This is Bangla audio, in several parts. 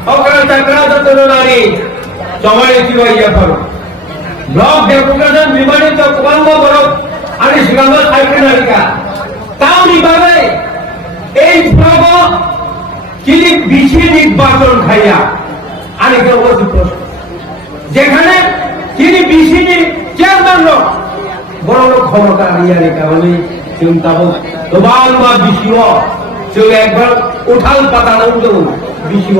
Okra Chakra Tatanani, Chamari Chivaya Paro. Block Deputation, Vimani to Kubango Boro, and Shigama Alkanarika. Town Ibabe, 8 Bravo, Kili Bishini Baton Kaya, and it was the post. যেখানে তিনি বিসিনি চেয়ারম্যান লোক বড় লোক ক্ষমতা নিয়ে কারণে চিন্তাবো দোবাল বা বিসিব কেউ একবার উঠাল পাতানো বিসিব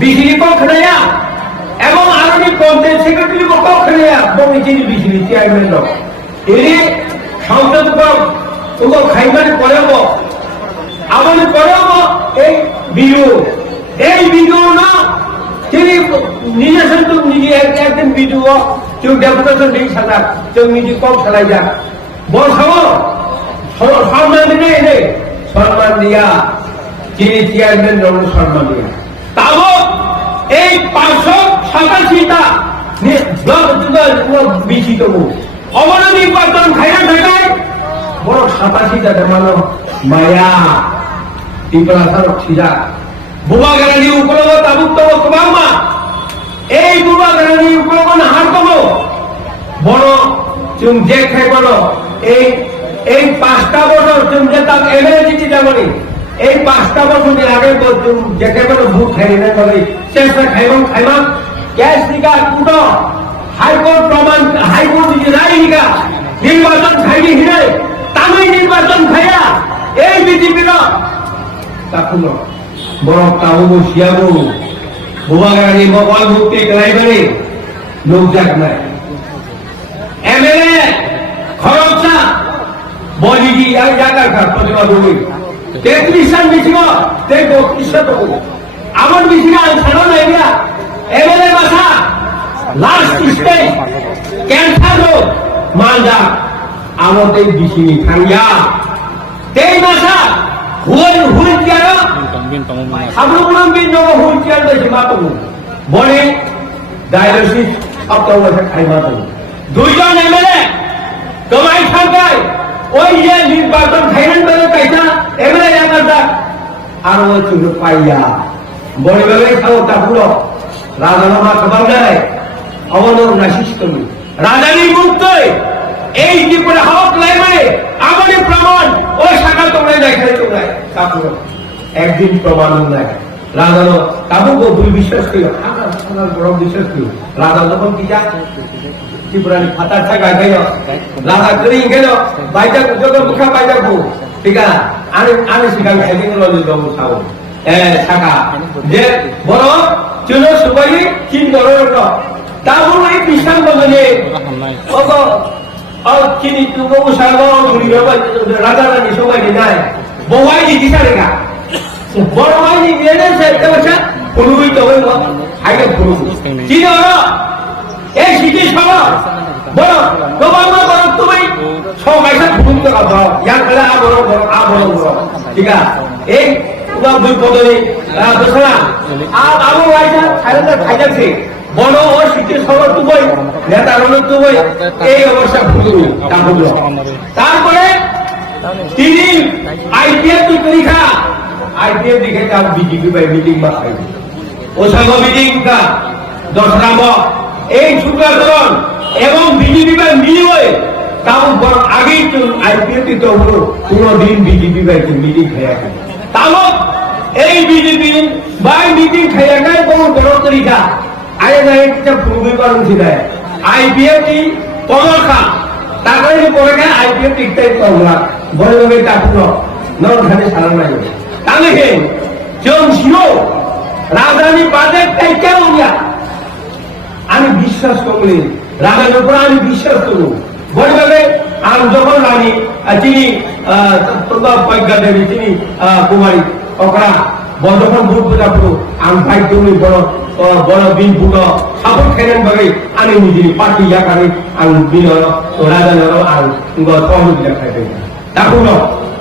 বিসিনি পক্ষ নেয়া এবং আরবি পঞ্চায়েত সেক্রেটারি পক্ষ নেয়া বমিচিনি বিসিনি চেয়ারম্যান লোক এর সংসদ ওগো খাইবারে করেব আমাদের করেব এই বিডিও না তিনি নিজে কিন্তু নিজে একদিন বিডিও কেউ ডেপুটেশন নেই সাদা কেউ নিজে কম খেলাই যাক বসাবো সম্মান দিনে এনে সম্মান দিয়া যিনি চেয়ারম্যান রমন সম্মান দিয়া তাও এই 587টা বেশি তবু অবন নির্বাচন খাইয়া থাকায় বড় 87টা মানো মায়া টিপলাসার ছিলা বুবা গাড়ি উপলব্ধ তাবুক তোমামা এই বুবা গাড়ি উপলব্ধ না হার কমো বড় চুম যে খাই বড় এই 5টা বছর চুম যে তাক এমএলএ দিতে যাবনি এই 5টা বছর আগে চুম যে খাই বড় ভূত খাই না বলি চেষ্টা খাইবা ক্যাশ নিকা কুটো হাইকোর্ট প্রমাণ হাইকোর্ট দিকে রায় নিকা নির্বাচন খাইনি হিরে তামিল নির্বাচন খাইয়া এই বিজেপির তাকুলো বড় তাবু বসিয়াবো বুবা গাড়ি মোবাইল মুক্তি ড্রাইভারে লোক যাক নাই এমএলএ খরচা বলিজি আর জায়গার খাত প্রতিবাদ হই 33 সাল মিছিল 33 তো আমার মিছিল ছাড়ো না এরিয়া এমএলএ বাসা লাস্ট স্টেজ ক্যান্সার রোগ মালদা আমাদের বিশিনি খাইয়া তেই বাসা হুল কিয়ারা আমরা বললাম বিন নব হুল কিয়ার দেশে মাতবু বনে ডায়ালিসিস সপ্তাহ খাই মাতবু দুইজন এমএলএ কমাই থাকায় ওই যে নির্বাচন খাইলেন বলে কাইটা এমএলএ জানাটা আর ওই চুল পাইয়া বড় বেলায় খাও তা পুরো রাজানামা খবর দেয় অবনর নাশিস তুমি রাজানি মুক্ত এই ত্রিপুরা হক লাইনে আমাদের প্রমাণ ওই শাখা তোমরা দেখাই তোমরা কাপুর একদিন প্রমাণ নাই রাজানো কাবুকে ভুল বিশ্বাস করিও আমার বড় বিশ্বাস করিও রাজা যখন কি যা ত্রিপুরানি খাতা থাকা গেল রাজা করি গেল বাইজা যখন মুখা বাইজা কো ঠিক আছে আমি শিকার খাইতে ললি দম খাও শাখা যে বড় চলো সবাই চিন ধরো তারপর এই বিশ্বাস বলে ওগো চিনি তুমি উসারব রাজা রানী সবাই নাই বউয়াই দিদি সারেগা বড় মাইনি বিয়েছে বলছে পুরুই তো হইব আগে পুরু চিনি হলো এই সিটি সব বড় তোমার বড় তুমি সবাই ভুল করে দাও ইয়ার বেলা বড় বড় ঠিক আছে এই তোমার দুই পদনি দোসরা আর আবু ভাইটা খাইছে বড় ও সিটি সব তুই নেতা হলো তুই এই অবস্থা ভুল তারপরে তিনি আইপিএল পরীক্ষা আইপিএল দিকে তার বিজেপি বাই মিটিং বা খাইবে ও সঙ্গ মিটিং কা দশরাম এই শুক্রাচরণ এবং বিজেপি বাই মিলিয়ে তাও বড় আগেই তো আইপিএল তো হলো কোনদিন বিজেপি বাই মিটিং খাইয়া তাও এই বিজেপি বাই মিটিং খাইয়া গায় কোন বড় তরিকা আগে যায় একটা ভূমি পালন ছিল আইপিএল কি পদখা তারপরে পরে গেলে আইপিএল টিকটাই পাওয়া বড় বড় টাকুলো নখানে সারা নাই তাহলে কেউ ছিল রাজধানী বাজেট টাইকা উনিয়া আমি বিশ্বাস করি রাজার উপর আমি বিশ্বাস করব বড় ভাবে আর যখন রানী চিনি প্রজ্ঞা দেবী চিনি কুমারী ওকরা বন্ধখন ভোট পূজা করো আমি ভাই তুমি বড় বড় বিন ফুটো সাপোর্ট খেলেন ভাবে আমি নিজে পার্টি ইয়াকারে আমি বিনয় রাজানর আর সহযোগিতা খাইতে তারপর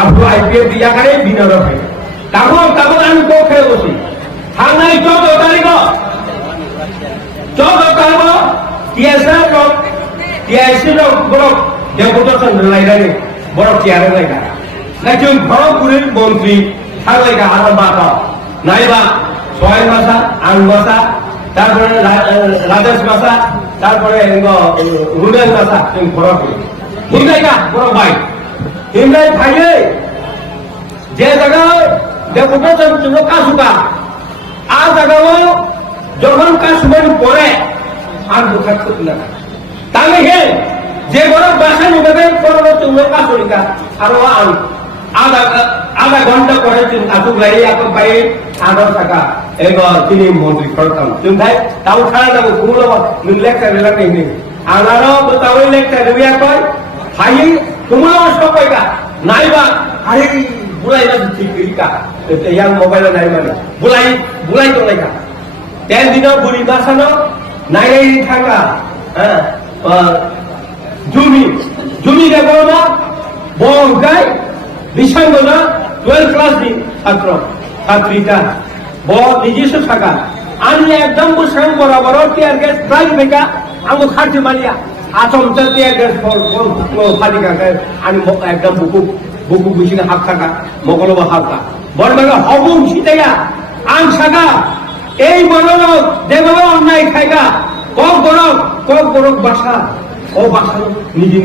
আপনার আইপিএল ইয়াকারে বিনয় খাই তারপর আমি কেউ খেয়ে বসি থানায় 14 তারিখ টিএসএ বড় ডেপুটেশন লাইনে বড় চেয়ারে লাইগা না কেউ খড়গপুরের মন্ত্রী থাকলে আরো বাতা নাইবা সোহেল মাসা, আন মাসা, তারপরে রাজেশ মাসা, তারপরে রুবেল মাসা, তুমি ঘর করি হিমলাই না বড় ভাই হিমলাই ভাইয়ে যে জায়গায় যে উপচন কাশুকা আর জায়গায় যখন কাশুবেন পরে আর বোঝা করতে না তাহলে হে যে বড় বাসা নিবে কোনো তুমি কাশুরিকা আরো আধা ঘন্টা পরে তুমি কাশুক লাই এখন পাই 8 টাকা এবার তিনি মন্ত্রী করতাম তুমি ভাই তাও ছাড়া যাবো কুমলো লেখা দিলাম নেই আনারও তাও লেখা দেবে এখন হাই কুমলো সবাইকা নাইবা হাই বুলাই না ঠিক কা yang mobile na naimani bulai to leka ten dino buri basano nai thanga jumi de bola bongai bisangona 12 class di ছাত্র ছাত্রীটা বড় নিজস্ব থাকা আমি একদম বুসাং বরাবর টিয়ার গ্যাস প্রাইজ মেকা আমি খাটি মালিয়া আচমচা টিয়ার গ্যাস ফাটি কাকে আমি একদম বুকু বুঝিনা হাত থাকা মগলবা হালকা বড়বাগা হবু সিটাইয়া আং সাগা এই বড় যেভাবে অন্যায় খাইগা কক গরক বাসা ও বাসা নিজে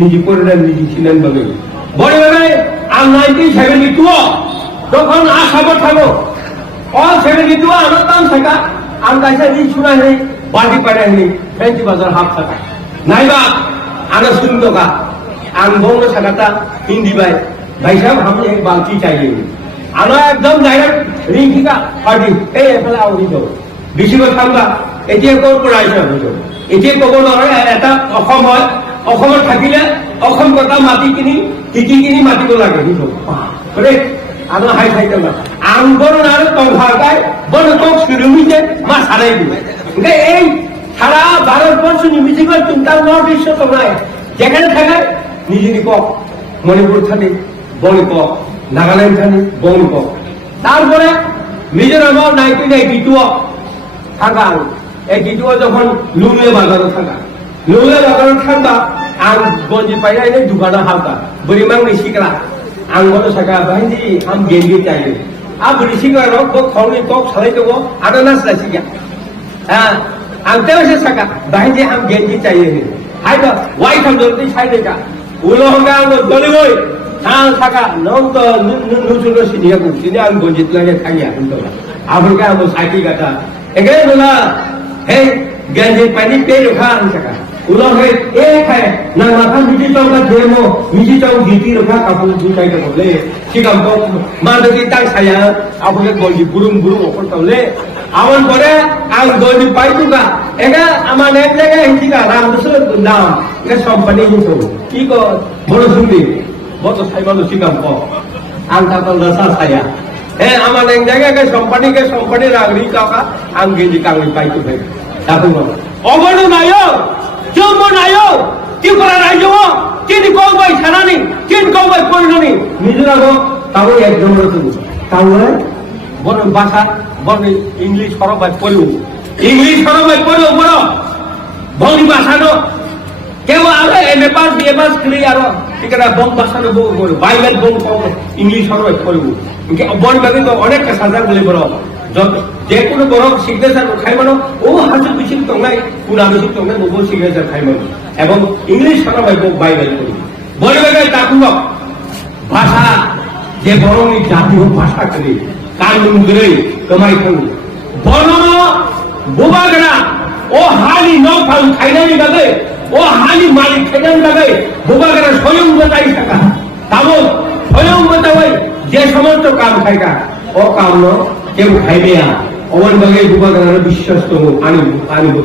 নিজে করে নেন নিজে ছিলেন বলে বড়বাগায় আম 1972 তখন আসামত থাকো অল 72 আমার দাম থাকা আম কাছে রিচ শুনা নেই বাড়ি পাড়ায় নেই ফেন্সি বাজার হাফ থাকা নাইবা আনা শুনতো কা आं बोंनो सकता हिंदी भाई साहब हमें एक बाल्टी चाहिए आना एकदम डायरेक्ट रिंकी का पार्टी ए एफला आवरी दो बेसि কথা আমরা এতিয়া কোন পড়াইছে হইছো এতিয়া কব নয় এটা অসম হয় অসমত থাকিলে অসম কথা মাটি কিনি টিকি কিনি মাটিব লাগে হইছো মানে আনা হাই খাইতে না আং বড় না তং ভাগায় বড় তো শুরু হইছে মা সারাই দিবে মানে এই সারা ভারতবর্ষ নিমিজিক চিন্তা নর্থ ইস্ট তো নাই যেখানে থাকে নিজেরই কক মণিপুর থাকে বনি কক নাগাল্যান্ড থাকে বনি কক তারপরে মিজোরাম 1992 থাকা 82 যখন লুলে বাজারে থাকা লুলে বাজারে থাকা আং গঞ্জি পাইলাই দোকানে হালকা বরিমাং নিশিকরা আং বড় সাকা ভাইজি আম গেঞ্জি চাইলে আ বড়ি শিকরা রক খনি কক সালাই দেবো আনানাস লাসিকা হ্যাঁ আং তেছে সাকা ভাইজি আম গেঞ্জি চাইলে হাই তো ওয়াই খাম জলদি ছাই দেখা উলহঙ্গা দলিবই সাল থাকা নন্ত নুচুলো সিনিয়া সিনিয়া আং গঞ্জিত লাগে খাইয়া কিন্তু আবরকে আম সাইকি গাটা এগে বলা হে গেঞ্জি পানি পে রখা আং সাকা উলহে এ খায় না মাথা মিটি চৌকা দেমো মিটি চৌ গিটি রখা কাপড় দুটাই কে বলে ঠিকাম তো মাদকি তাই ছায়া আবরকে গঞ্জি বুরুম ওপর তলে আমন করে আং গঞ্জি পাইতুকা এগা আমার এক জায়গায় হিচিকা রামদুসর নাম এটা কোম্পানি হিসো কি কো বড় শুনবি বড় সাইবালো ঠিকাম ক আং তাতল রাসা ছায়া এ আমার এক জায়গায় কোম্পানি রাগরি কাকা আং গেঞ্জি কাংলি পাইতু ভাই তাতো অগণ নায়ো জম নায়ো কি করা রাইজো কিন কওবাই ছানানি কিন কওবাই কইলনি মিজরাগ তাও একজন রতু তাও বড় ভাষা বড় ইংলিশ সরবাই পড়ু ইংলিশ সরবাই পড়ু বড় বড় ভাষা নো কেবল আলে MA pass BA pass clear ঠিকানা বং ভাষা নো বড় বাইবেল বং ইংলিশ সরবাই পড়ু বড় বাকি তো অনেক সাজা বলে বড় যে কোনো বড় সিগনেচার খাইমানো ও হাসু বিচিন তংনাই পুরা বিচিন তংনাই ও সিগনেচার খাইমানো এবং ইংলিশ সরবাই বাইবেল পড়ু বড় বাকি তাকুক ভাষা যে বড় জাতীয় ভাষা করে কানুন করে কমাই থাকু বন বুবাগড়া ও হালি নৌ খাউ খাইনানি বাগে ও হালি মালিক খাইনানি বাগে বুবাগড়া স্বয়ং বতাই থাকা তাবো স্বয়ং বতাই যে সমস্ত কাম খাইকা ও কাম ন কেউ খাইবে অমন বাগে বুবাগড়ার বিশ্বস্ত আনিব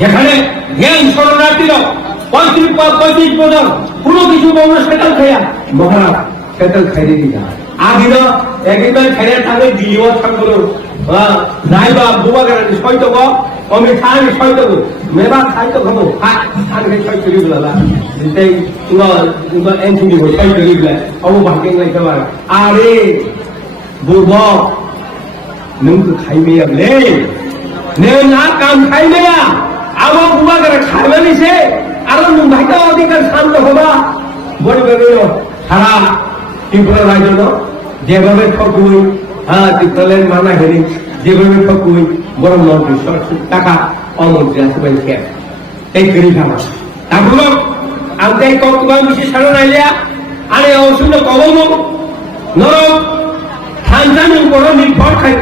যেখানে জ্ঞান শরণার্থীর 35 বছর কোনো কিছু বন্ধ সেটাল খাইয়া মহারাজ সেটাল খাইতে দিতা আদিন একবার খাইয়া থাকে দিলিও থাকলো নাইবা বুবাগড়ার সইতো আমি খাই সইতো মেবা খাইতো খাবো খাই সইতো গেলা যেটাই তোমার এনসিডি সইতো গেলা অবু ভাগে লাইতে আরে বুব नोंखौ खाइमेयाले नों आ काम खाइमेया आवा बुबागरा खाइमानिसे आरो नों भाइता अधिकार सामने हबा बड़ी बेगो सारा ত্রিপুরা রাজ্য যেভাবে ঠকুই হ্যাঁ ত্রিপুরালেন মানা হেরি যেভাবে ঠকুই বড় মন্ত্রী সরস্বতী টাকা অমন্ত্রী আসবেন কে এই গরিব আমার তারপর আমি কতবার বেশি সারা নাইলিয়া আরে অসুবিধ কবম নরক থানচানের উপর নির্ভর খাই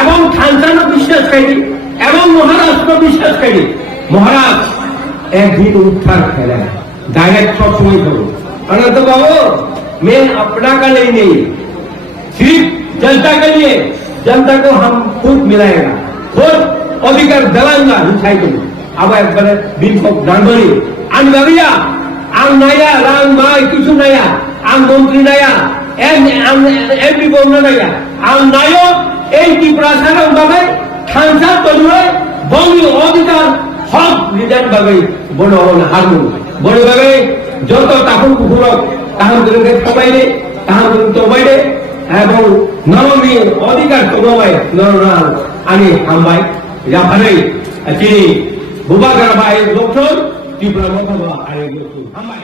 এবং থানচানো বিশ্বাস খাইনি এবং মহারাষ্ট্র বিশ্বাস খাইনি মহারাজ একদিন उद्धार फैला है डायरेक्ट सब समय करो अनंत बाबू मैं अपना का नहीं सिर्फ जनता के लिए जनता को हम खुद मिलाएगा खुद अधिकार दिलाऊंगा हिंसाई को अब एक बार दिन को डांडोरी आन बाबिया आम नया राम माय किसु नया आम मंत्री नया एमपी बोलना नया आम नायो এই ত্রিপুরাসাগর ভাবে খানসা তলুয়ে বঙ্গীয় অধিকার হক রিটার্ন ভাবে বড় হারমু বড় ভাবে যত তাকুন কুকুরক তাহাদেরকে সবাইলে তাহাদের তবাইলে এবং নরমি অধিকার তবাই নরনাল আনি হামবাই যাফারে তিনি বুবাগার ভাই ডক্টর ত্রিপুরা মহাবা আরে হামবাই